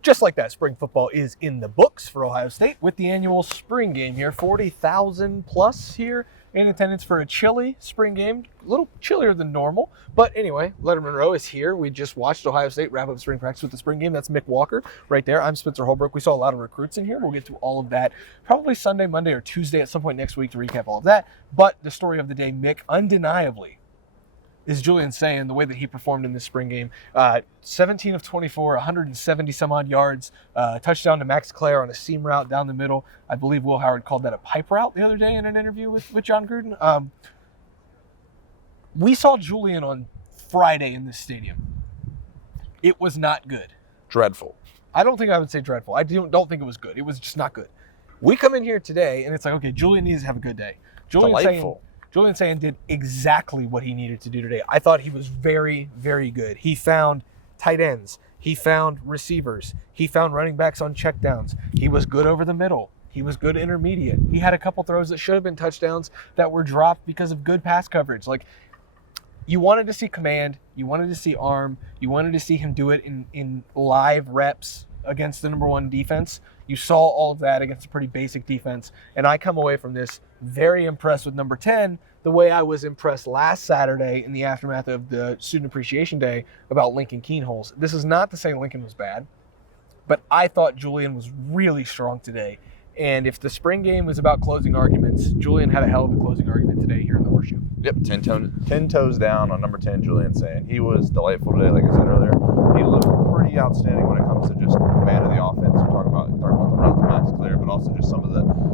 Just like that, spring football is in the books for Ohio State with the annual spring game here. 40,000 plus here in attendance for a chilly spring game. A little chillier than normal. But anyway, Lettermen Row is here. We just watched Ohio State wrap up spring practice with the spring game. That's Mick Walker right there. I'm Spencer Holbrook. We saw a lot of recruits in here. We'll get to all of that probably Sunday, Monday, or Tuesday at some point next week to recap all of that. But the story of the day, Mick, undeniably, is Julian Sayin, the way that he performed in this spring game. 17 of 24, 170 some odd yards, touchdown to Max Clare on a seam route down the middle. I believe Will Howard called that a pipe route the other day in an interview with John Gruden. We saw Julian on Friday in this stadium. It was not good. Dreadful. I don't think I would say dreadful. I don't think it was good. It was just not good. We come in here today, and it's like, okay, Julian needs to have a good day. Delightful. Julian Sayin did exactly what he needed to do today. I thought he was very, very good. He found tight ends. He found receivers. He found running backs on checkdowns. He was good over the middle. He was good intermediate. He had a couple throws that should have been touchdowns that were dropped because of good pass coverage. Like, you wanted to see command. You wanted to see arm. You wanted to see him do it in live reps against the number one defense. You saw all of that against a pretty basic defense. And I come away from this very impressed with number 10, the way I was impressed last Saturday in the aftermath of the Student Appreciation Day about Lincoln Keenholz. This is not to say Lincoln was bad, but I thought Julian was really strong today. And if the spring game was about closing arguments, Julian had a hell of a closing argument today here in the Horseshoe. Yep, 10 toes down on number 10, Julian Sayin. He was delightful today, like I said earlier. He looked pretty outstanding when it comes to just command of the offense. You're talking about the route to Max Clare, but also just some of the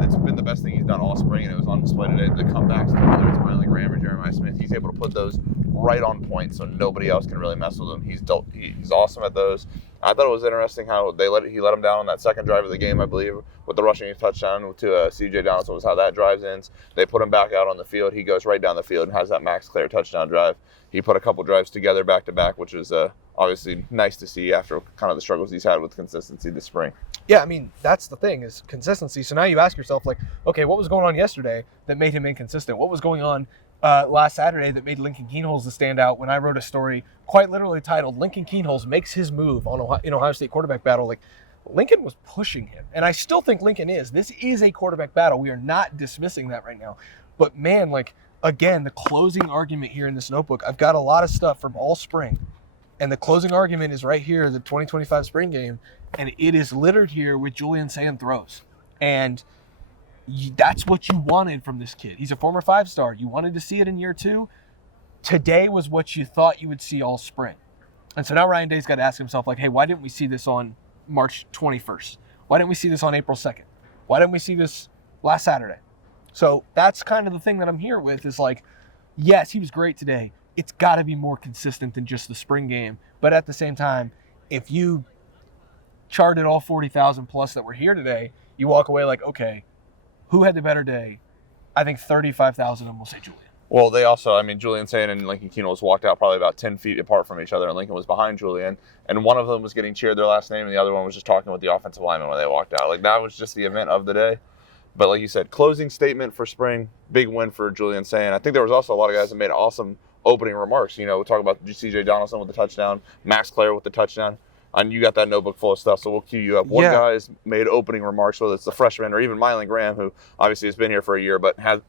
it's been the best thing he's done all spring, and it was on display today. The comebacks, whether it's Miley Graham or Jeremiah Smith, he's able to put those right on point, so nobody else can really mess with him. He's awesome at those. I thought it was interesting how he let him down on that second drive of the game, I believe, with the rushing touchdown to C.J. Donaldson was how that drive ends. They put him back out on the field. He goes right down the field and has that Max Clare touchdown drive. He put a couple drives together back to back, which was obviously nice to see after kind of the struggles he's had with consistency this spring. Yeah, I mean, that's the thing is consistency. So now you ask yourself, like, okay, what was going on yesterday that made him inconsistent? What was going on last Saturday that made Lincoln Keenholz the standout when I wrote a story quite literally titled Lincoln Keenholz makes his move on Ohio State quarterback battle? Like, Lincoln was pushing him, and I still think Lincoln is. This is a quarterback battle. We are not dismissing that right now. But, man, like, again, the closing argument here in this notebook, I've got a lot of stuff from all spring, and the closing argument is right here, the 2025 spring game, and it is littered here with Julian Sayin throws. And that's what you wanted from this kid. He's a former 5-star. You wanted to see it in year 2. Today was what you thought you would see all spring. And so now Ryan Day's got to ask himself, like, hey, why didn't we see this on March 21st? Why didn't we see this on April 2nd? Why didn't we see this last Saturday? So that's kind of the thing that I'm here with is like, yes, he was great today. It's got to be more consistent than just the spring game. But at the same time, if you charted all 40,000 plus that were here today, you walk away like, okay, who had the better day? I think 35,000 of them will say Julian. Well, they also, Julian Sayin and Lincoln Keenholz walked out probably about 10 feet apart from each other, and Lincoln was behind Julian, and one of them was getting cheered their last name, and the other one was just talking with the offensive lineman when they walked out. Like, that was just the event of the day. But like you said, closing statement for spring, big win for Julian Sayin. I think there was also a lot of guys that made awesome opening remarks. We talk about C.J. Donaldson with the touchdown, Max Clare with the touchdown. And you got that notebook full of stuff, so we'll cue you up. One guy's made opening remarks, whether it's the freshman or even Miley Graham, who obviously has been here for a year, but had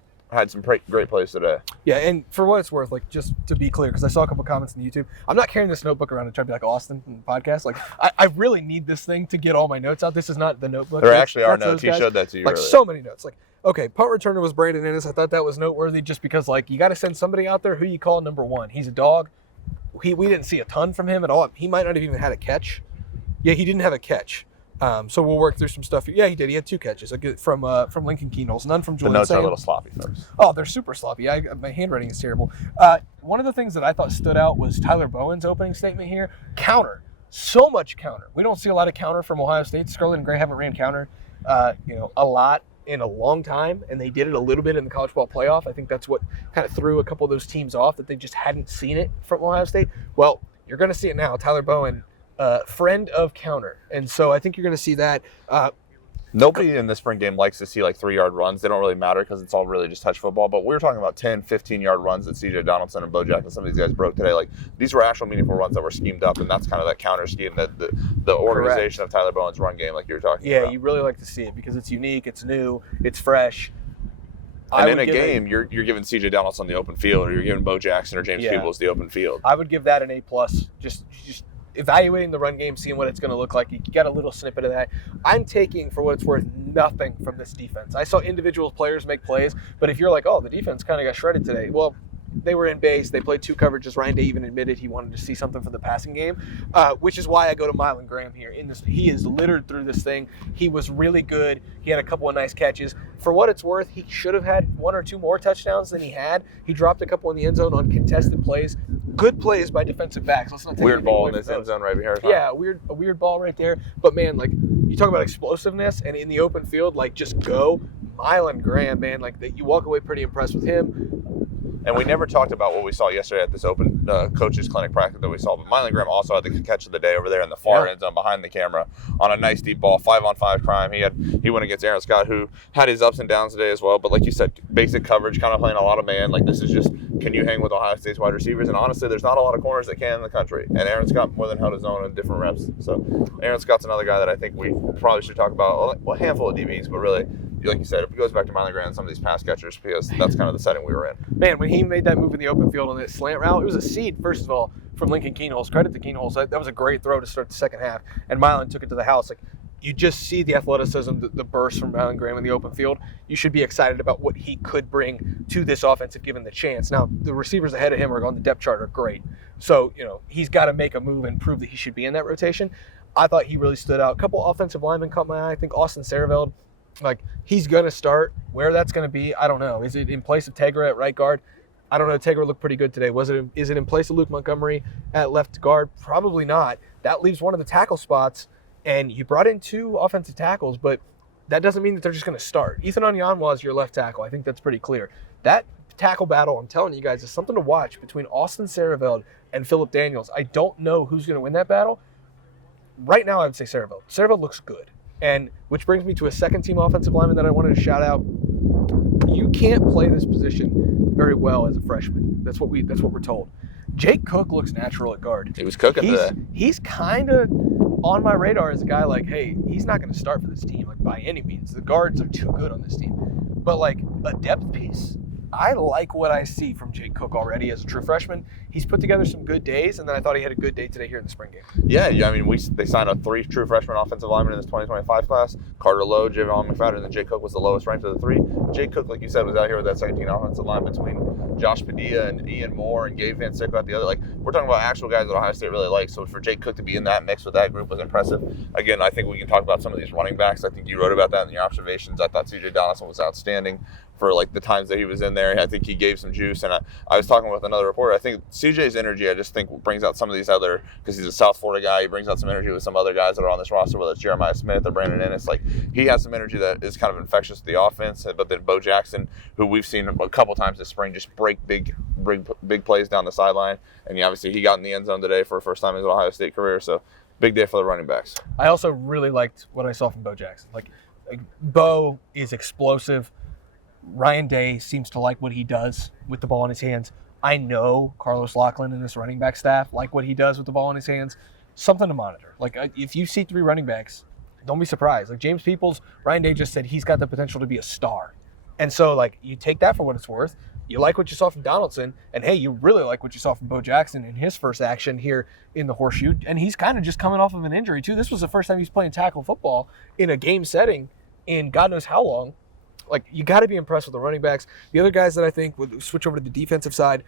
some great plays today. Yeah, and for what it's worth, like, just to be clear, because I saw a couple comments on YouTube, I'm not carrying this notebook around to try to be like Austin in the podcast. Like, I really need this thing to get all my notes out. This is not the notebook. There actually are notes. He showed that to you earlier. So many notes. Like, okay, punt returner was Brandon Ennis. I thought that was noteworthy just because, like, you got to send somebody out there who you call number one. He's a dog. We didn't see a ton from him at all. He might not have even had a catch. Yeah, he didn't have a catch. So we'll work through some stuff. Yeah, he did. He had 2 catches from Lincoln Keenholz, none from Julian Sayin. The notes are a little sloppy, folks. Oh, they're super sloppy. My handwriting is terrible. One of the things that I thought stood out was Tyler Bowen's opening statement here. Counter. So much counter. We don't see a lot of counter from Ohio State. Scarlett and Gray haven't ran counter, a lot in a long time, and they did it a little bit in the college ball playoff. I think that's what kind of threw a couple of those teams off, that they just hadn't seen it from Ohio State. Well, you're going to see it now. Tyler Bowen, friend of counter. And so I think you're going to see that. Nobody in the spring game likes to see like 3-yard runs. They don't really matter because it's all really just touch football. But we were talking about 10, 15-yard runs that C.J. Donaldson and Bo Jackson, some of these guys broke today. Like these were actual meaningful runs that were schemed up, and that's kind of that counter scheme that the organization of Tyler Bowen's run game, like you were talking about. Yeah, you really like to see it because it's unique, it's new, it's fresh. And in a game, you're giving C.J. Donaldson the open field, or you're giving Bo Jackson or James Peebles the open field. I would give that an A+. Just evaluating the run game, seeing what it's going to look like. You got a little snippet of that. I'm taking, for what it's worth, nothing from this defense. I saw individual players make plays, but if you're like, oh, the defense kind of got shredded today, well, they were in base. They played 2 coverages. Ryan Day even admitted he wanted to see something from the passing game, which is why I go to Mylan Graham here. He is littered through this thing. He was really good. He had a couple of nice catches. For what it's worth, he should have had 1 or 2 more touchdowns than he had. He dropped a couple in the end zone on contested plays. Good plays by defensive backs. Let's not take weird ball in this end zone right here. Yeah, a weird ball right there. But man, like you talk about explosiveness and in the open field, like just go. Mylan Graham, man, like you walk away pretty impressed with him. And we never talked about what we saw yesterday at this open coaches clinic practice that we saw. But Mylan Graham also had the catch of the day over there in the far end zone behind the camera on a nice deep ball, 5-on-5 crime. He went against Aaron Scott, who had his ups and downs today as well. But like you said, basic coverage, kind of playing a lot of man. Like this is just, can you hang with Ohio State's wide receivers? And honestly, there's not a lot of corners that can in the country. And Aaron Scott more than held his own in different reps. So Aaron Scott's another guy that I think we probably should talk about. Well, a handful of DBs, but really, like you said, it goes back to Mylan Graham and some of these pass catchers because that's kind of the setting we were in. Man, when he made that move in the open field on that slant route, it was a seed, first of all, from Lincoln Keenholz. Credit to Keenholz. That was a great throw to start the second half. And Mylan took it to the house. Like, you just see the athleticism, the burst from Mylan Graham in the open field. You should be excited about what he could bring to this offense if given the chance. Now, the receivers ahead of him are on the depth chart are great. So, he's got to make a move and prove that he should be in that rotation. I thought he really stood out. A couple offensive linemen caught my eye. I think Austin Sareveld, he's going to start. Where that's going to be, I don't know. Is it in place of Tegra at right guard? I don't know. Tegra looked pretty good today. Is it in place of Luke Montgomery at left guard? Probably not. That leaves one of the tackle spots, and you brought in 2 offensive tackles, but that doesn't mean that they're just going to start. Ethan Onyanwa is your left tackle. I think that's pretty clear. That tackle battle, I'm telling you guys, is something to watch between Austin Sareveld and Phillip Daniels. I don't know who's going to win that battle. Right now, I would say Sareveld. Sareveld looks good. And which brings me to a second-team offensive lineman that I wanted to shout out. You can't play this position very well as a freshman. That's what we're told. Jake Cook looks natural at guard. He was cooking today. He's kind of on my radar as a guy like, hey, he's not going to start for this team by any means. The guards are too good on this team. But a depth piece, I like what I see from Jake Cook already as a true freshman. He's put together some good days, and then I thought he had a good day today here in the spring game. Yeah. I mean, they signed up 3 true freshman offensive linemen in this 2025 class. Carter Lowe, Javon McFadden, and then Jake Cook was the lowest ranked of the 3. Jake Cook, like you said, was out here with that 17 offensive line between Josh Padilla and Ian Moore and Gabe Van Sickle at the other. We're talking about actual guys that Ohio State really likes. So for Jake Cook to be in that mix with that group was impressive. Again, I think we can talk about some of these running backs. I think you wrote about that in your observations. I thought C.J. Donaldson was outstanding for the times that he was in there. I think he gave some juice. And I was talking with another reporter. I think CJ's energy, I just think brings out some of these other, because he's a South Florida guy, he brings out some energy with some other guys that are on this roster, whether it's Jeremiah Smith or Brandon Ennis. He has some energy that is kind of infectious to the offense. But then Bo Jackson, who we've seen a couple times this spring, just break big plays down the sideline. And obviously he got in the end zone today for the first time in his Ohio State career. So big day for the running backs. I also really liked what I saw from Bo Jackson. Bo is explosive. Ryan Day seems to like what he does with the ball in his hands. I know Carlos Loughlin and this running back staff like what he does with the ball in his hands. Something to monitor. If you see 3 running backs, don't be surprised. James Peoples, Ryan Day just said he's got the potential to be a star. And so, you take that for what it's worth. You like what you saw from Donaldson, and hey, you really like what you saw from Bo Jackson in his first action here in the Horseshoe. And he's kind of just coming off of an injury, too. This was the first time he's playing tackle football in a game setting in God knows how long. You got to be impressed with the running backs. The other guys that I think would switch over to the defensive side,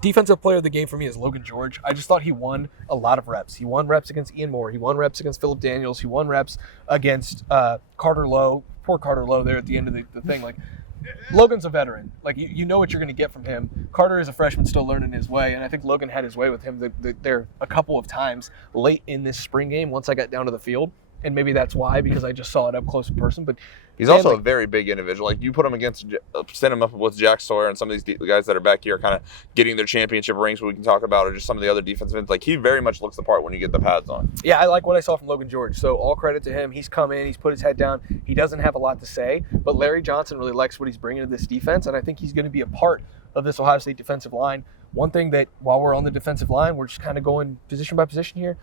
defensive player of the game for me is Logan George. I just thought he won a lot of reps. He won reps against Ian Moore. He won reps against Phillip Daniels. He won reps against Carter Lowe. Poor Carter Lowe there at the end of the thing. Logan's a veteran. You know what you're going to get from him. Carter is a freshman still learning his way, and I think Logan had his way with him there a couple of times late in this spring game once I got down to the field. and maybe that's why, because I just saw it up close in person. But he's also a very big individual. Like, you put him against, send him up with Jack Sawyer and some of these guys that are back here kind of getting their championship rings, we can talk about, or just some of the other defensive ends. Like, he very much looks the part when you get the pads on. Yeah, I like what I saw from Logan George. So all credit to him. He's come in, he's put his head down. He doesn't have a lot to say, but Larry Johnson really likes what he's bringing to this defense, and I think he's going to be a part of this Ohio State defensive line. One thing that, while we're on the defensive line, we're just kind of going position by position here.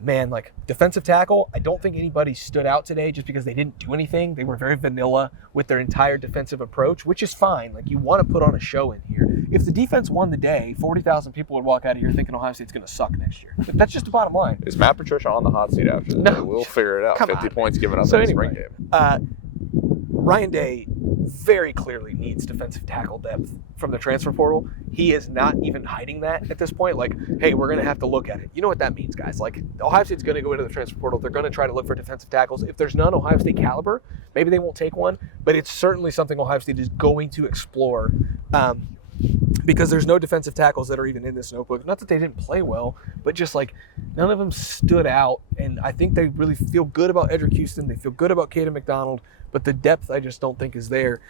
Man, like, defensive tackle, I don't think anybody stood out today just because they didn't do anything. They were very vanilla with their entire defensive approach, which is fine. Like, you want to put on a show in here. If the defense won the day, 40,000 people would walk out of here thinking Ohio State's going to suck next year. That's just the bottom line. Is Matt Patricia on the hot seat after that? No. We'll figure it out. Come 50 on, points given up So in the anyway, spring game. Ryan Day very clearly needs defensive tackle depth from the transfer portal. He is not even hiding that at this point. Like, hey, we're going to have to look at it. You know what that means, guys? Like, Ohio State's going to go into the transfer portal. They're going to try to look for defensive tackles. If there's none Ohio State caliber, maybe they won't take one, but it's certainly something Ohio State is going to explore because there's no defensive tackles that are even in this notebook. Not that they didn't play well, but just like none of them stood out, and I think they really feel good about Edric Houston. They feel good about Caden McDonald, but the depth I just don't think is there.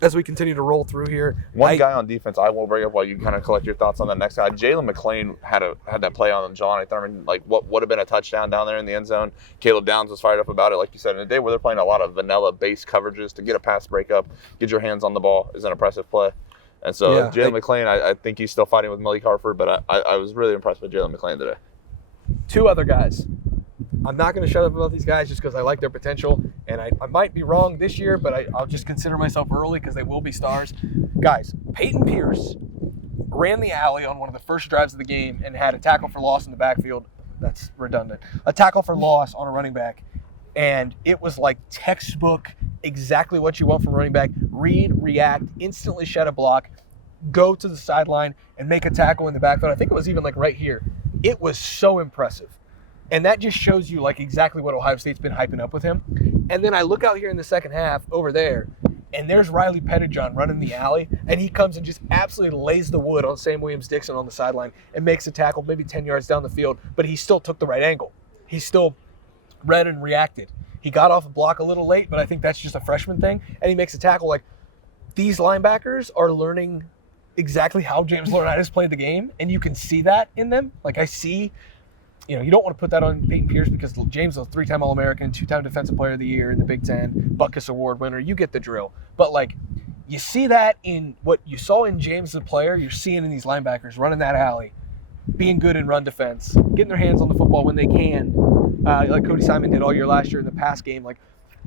As we continue to roll through here, one guy on defense I will bring up while you kind of collect your thoughts on that next guy. Jalen McClain had that play on Jelani Thurman, like what would have been a touchdown down there in the end zone. Caleb Downs was fired up about it, like you said, in a day where they're playing a lot of vanilla base coverages. To get a pass breakup, get your hands on the ball is an impressive play. And so Jalen McClain, I think he's still fighting with Malik Harford, but I was really impressed with Jalen McClain today. Two other guys. I'm not going to shut up about these guys just because I like their potential, and I might be wrong this year, but I'll just consider myself early because they will be stars. Guys, Peyton Pierce ran the alley on one of the first drives of the game and had a tackle for loss in the backfield. That's redundant. A tackle for loss on a running back, and it was like textbook, exactly what you want from running back. Read, react, instantly shed a block, go to the sideline, and make a tackle in the backfield. I think it was even like right here. It was so impressive. And that just shows you like exactly what Ohio State's been hyping up with him. And then I look out here in the second half over there, and there's Riley Pettijohn running the alley, and he comes and just absolutely lays the wood on Sam Williams-Dixon on the sideline and makes a tackle maybe 10 yards down the field, but he still took the right angle. He still read and reacted. He got off a block a little late, but I think that's just a freshman thing, and he makes a tackle. Like, these linebackers are learning exactly how James Laurinaitis played the game, and you can see that in them. Like, I see... You know, you don't want to put that on Peyton Pierce because James is a 3-time All-American, 2-time Defensive Player of the Year in the Big Ten, Butkus Award winner. You get the drill. But, like, you see that in what you saw in James the player, you're seeing in these linebackers running that alley, being good in run defense, getting their hands on the football when they can, like Cody Simon did all year last year in the pass game. Like,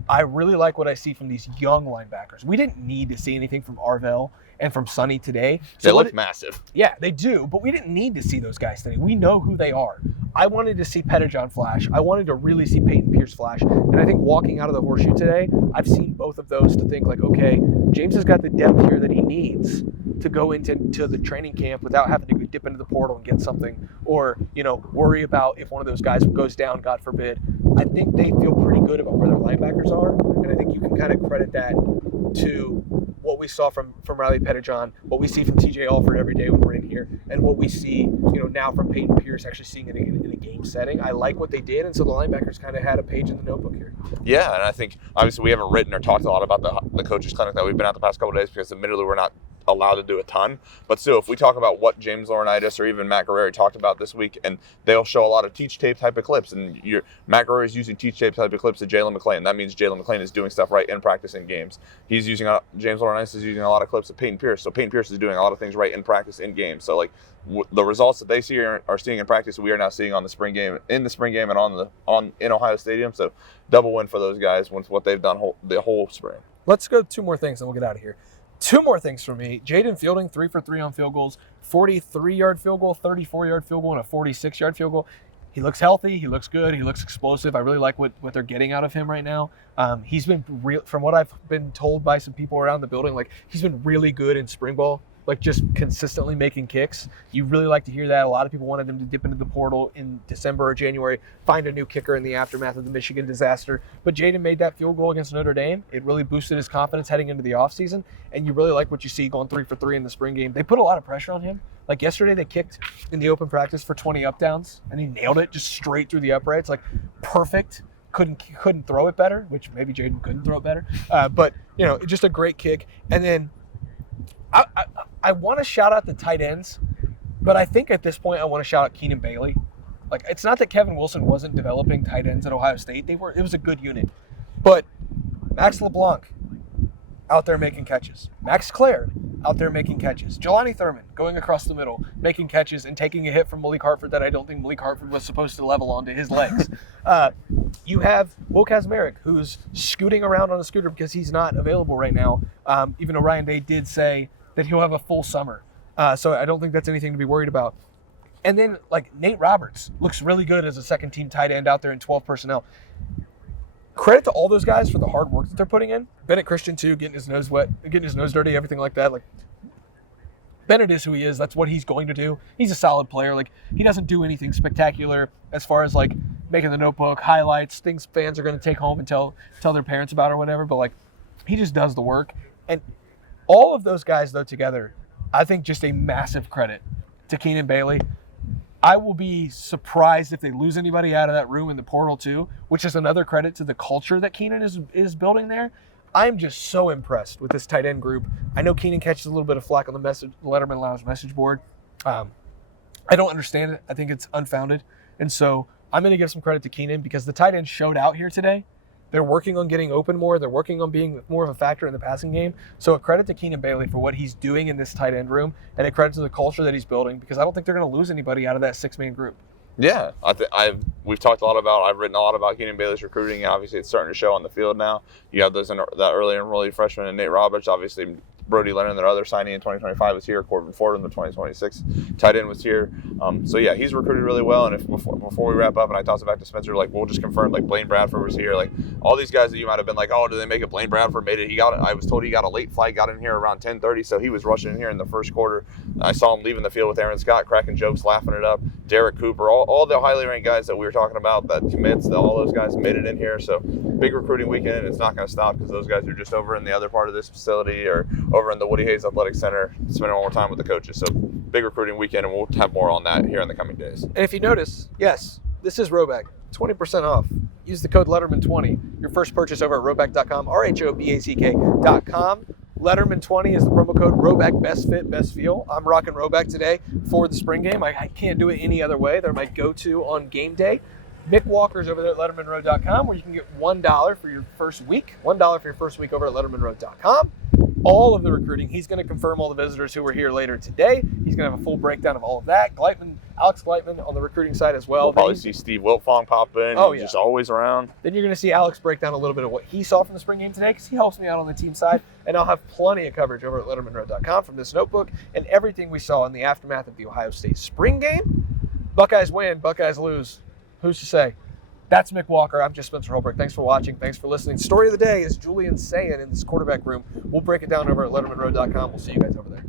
I really like what I see from these young linebackers. We didn't need to see anything from Arvell and from Sonny today. So they look massive. Yeah, they do, but we didn't need to see those guys today. We know who they are. I wanted to see Pettijohn flash. I wanted to really see Peyton Pierce flash. And I think walking out of the horseshoe today, I've seen both of those to think like, okay, James has got the depth here that he needs to go into the training camp without having to go dip into the portal and get something or, you know, worry about if one of those guys goes down, God forbid. I think they feel pretty good about where their linebackers are, and I think you can kind of credit that to what we saw from Riley Pettijohn, what we see from TJ Alford every day when we're in here, and what we see, you know, now from Peyton Pierce actually seeing it in a game setting. I like what they did, and so the linebackers kind of had a page in the notebook here. Yeah, and I think obviously we haven't written or talked a lot about the coaches clinic that we've been at the past couple of days because admittedly we're not allowed to do a ton. But still, if we talk about what James Laurinaitis or even Matt Guerreri talked about this week, and they'll show a lot of teach tape type of clips, and Matt Guerreri is using teach tape type of clips to Jalen McClain. That means Jalen McClain is doing stuff right in practice in games. He's using James Laurinaitis is using a lot of clips of Peyton Pierce. So Peyton Pierce is doing a lot of things right in practice in games. So like the results that they see are seeing in practice, we are now seeing on the spring game, in and in Ohio Stadium. So double win for those guys once what they've done the whole spring. Let's go two more things and we'll get out of here. Two more things for me. Jaden Fielding, 3 for 3 on field goals, 43-yard field goal, 34-yard field goal, and a 46-yard field goal. He looks healthy. He looks good. He looks explosive. I really like what they're getting out of him right now. He's been real, from what I've been told by some people around the building, like he's been really good in spring ball, like just consistently making kicks. You really like to hear that. A lot of people wanted him to dip into the portal in December or January, find a new kicker in the aftermath of the Michigan disaster. But Jaden made that field goal against Notre Dame. It really boosted his confidence heading into the offseason. And you really like what you see going 3 for 3 in the spring game. They put a lot of pressure on him. Like yesterday, they kicked in the open practice for 20 up downs, and he nailed it just straight through the uprights. Like perfect couldn't throw it better, which maybe Jaden couldn't throw it better. But just a great kick. And then I want to shout out the tight ends, but I think at this point I want to shout out Keenan Bailey. Like, it's not that Kevin Wilson wasn't developing tight ends at Ohio State. It was a good unit. But Max LeBlanc out there making catches. Max Clare out there making catches. Jelani Thurman going across the middle, making catches and taking a hit from Malik Hartford that I don't think Malik Hartford was supposed to level onto his legs. You have Will Kazmarek, who's scooting around on a scooter because he's not available right now, even though Ryan Day did say that he'll have a full summer. So I don't think that's anything to be worried about. And then, Nate Roberts looks really good as a second-team tight end out there in 12 personnel. Credit to all those guys for the hard work that they're putting in. Bennett Christian, too, getting his nose wet, getting his nose dirty, everything like that. Bennett is who he is. That's what he's going to do. He's a solid player. He doesn't do anything spectacular as far as, making the notebook, highlights, things fans are going to take home and tell their parents about or whatever. But, he just does the work. And all of those guys, though, together, I think just a massive credit to Keenan Bailey. I will be surprised if they lose anybody out of that room in the portal too, which is another credit to the culture that Keenan is building there. I'm just so impressed with this tight end group. I know Keenan catches a little bit of flack on the Lettermen Lounge message board. I don't understand it. I think it's unfounded. And so I'm going to give some credit to Keenan because the tight end showed out here today. They're working on getting open more. They're working on being more of a factor in the passing game. So a credit to Keenan Bailey for what he's doing in this tight end room, and a credit to the culture that he's building, because I don't think they're going to lose anybody out of that 6-man group. Yeah, we've talked a lot about. I've written a lot about Keenan Bailey's recruiting. Obviously, it's starting to show on the field now. You have that early enrollee freshman and Nate Roberts. Obviously, Brody Leonard, their other signing in 2025, was here. Corbin Ford in the 2026 tight end was here. So yeah, he's recruited really well. And before we wrap up, and I toss it back to Spencer, we'll just confirm Blaine Bradford was here. All these guys that you might have been oh, did they make it? Blaine Bradford made it. I was told he got a late flight, got in here around 10:30, so he was rushing in here in the first quarter. I saw him leaving the field with Aaron Scott, cracking jokes, laughing it up. Derek Cooper, all the highly ranked guys that we were talking about, that commits, all those guys made it in here. So big recruiting weekend, and it's not going to stop because those guys are just over in the other part of this facility or over in the Woody Hayes Athletic Center spending more time with the coaches. So big recruiting weekend, and we'll have more on that here in the coming days. And if you notice, yes, this is Roback. 20% off. Use the code Letterman20. Your first purchase over at roback.com, RHOBACK.com. Letterman20 is the promo code. Roback, best fit, best feel. I'm rocking Roback today for the spring game. I can't do it any other way. They're my go-to on game day. Mick Walker's over there at LettermenRow.com, where you can get $1 for your first week. $1 for your first week over at LettermenRow.com. All of the recruiting. He's going to confirm all the visitors who were here later today. He's going to have a full breakdown of all of that. Alex Gleitman on the recruiting side as well. We'll probably see Steve Wiltfong pop in. Oh, yeah. Just always around. Then you're going to see Alex break down a little bit of what he saw from the spring game today, because he helps me out on the team side. And I'll have plenty of coverage over at LettermenRow.com from this notebook and everything we saw in the aftermath of the Ohio State spring game. Buckeyes win, Buckeyes lose. Who's to say? That's Mick Walker. I'm just Spencer Holbrook. Thanks for watching. Thanks for listening. Story of the day is Julian Sayin in this quarterback room. We'll break it down over at LettermenRow.com. We'll see you guys over there.